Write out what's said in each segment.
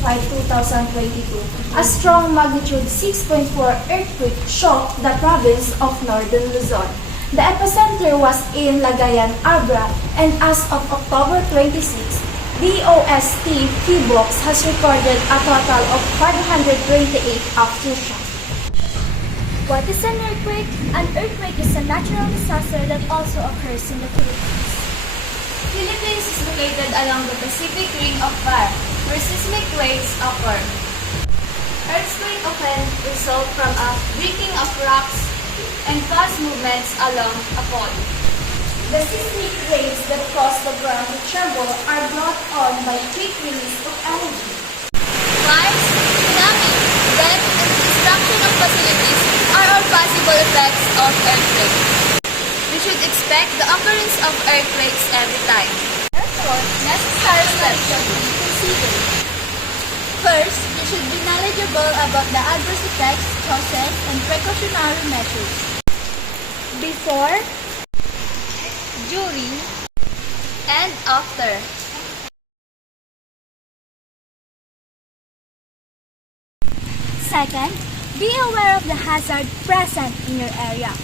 2022, a strong magnitude 6.4 earthquake shook the province of Northern Luzon. The epicenter was in Lagayan, Abra, and as of October 26, DOST PHIVOLCS has recorded a total of 528 aftershocks. What is an earthquake? An earthquake is a natural disaster that also occurs in the Philippines. Philippines is located along the Pacific Ring of Fire, where seismic waves occur. Earthquakes often result from a breaking of rocks and fast movements along a fault. The seismic waves that cause the ground to tremble are brought on by quick release of energy. Fires, tsunami, death, and destruction of facilities are all possible effects of earthquakes. We should expect the occurrence of earthquakes every time. Therefore, necessary steps should be considered. First, you should be knowledgeable about the adverse effects, causes, and precautionary measures. Before, during, and after. Second, be aware of the hazard present in your area.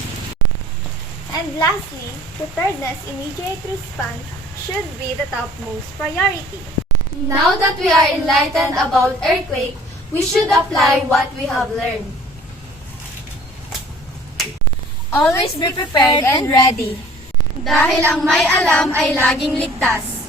And lastly, preparedness immediate response should be the topmost priority. Now that we are enlightened about earthquake, we should apply what we have learned. Always be prepared and ready. Dahil ang may alam ay laging ligtas.